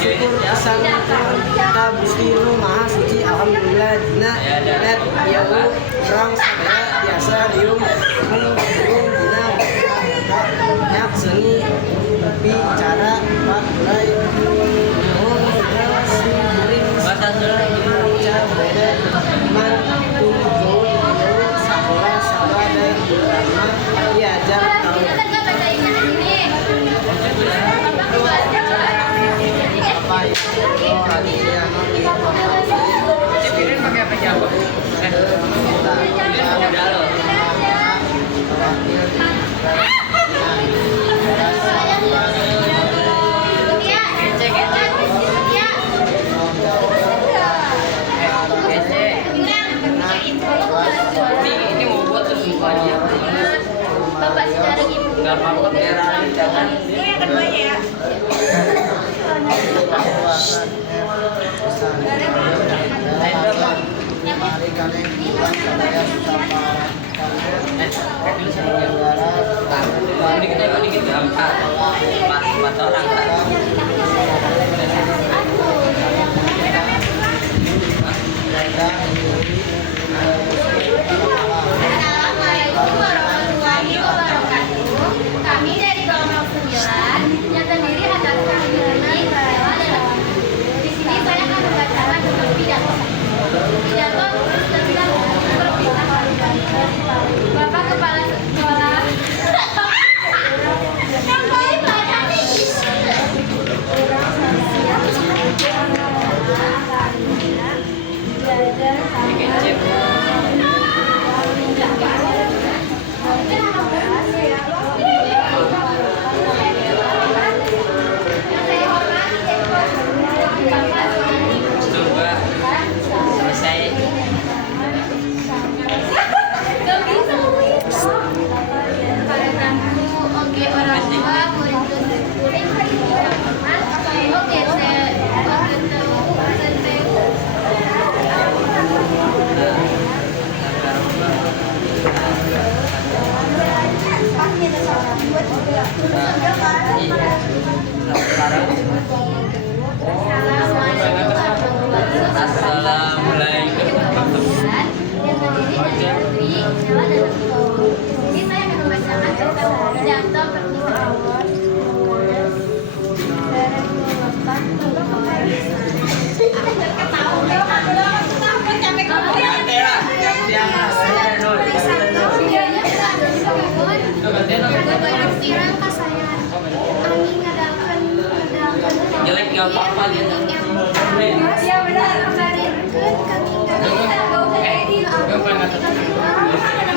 syukur pisan ka Gusti Nu Maha Suci. Alhamdulillah dina net ieu urang sadaya biasa dieum dina nyak seni bicara Pak Ulay nuhun sing batas baca beda man tujuh sekolah sabada ulama diajar tahu apa itu hadiah Cipirin pakai apa jago? Udah lo. Ini mau buat terus aja. Bapak secara gitu. Enggak apa-apa merah jangan. Ini yang keduanya ya. Empat orang. Assalamualaikum warahmatullahi wabarakatuh. Kami dari kelompok 9 yang terdiri atas kami Bella dan Laki. Di sini saya akan membacakan tentang pidato. Pidato tentang perpisahan Bapak Kepala Sekolah. Yang baik banyak nih. Coba selesai. Para tamu, oke orang tua, murid-murid yang hormat, oke saya Assalamualaikum. yang terdiri dari Putri, Nela, dan Aku. Ini saya akan membacakan tentang pidato perpisahan. Jelek gak apa-apa gitu. Ya benar, kemarin kami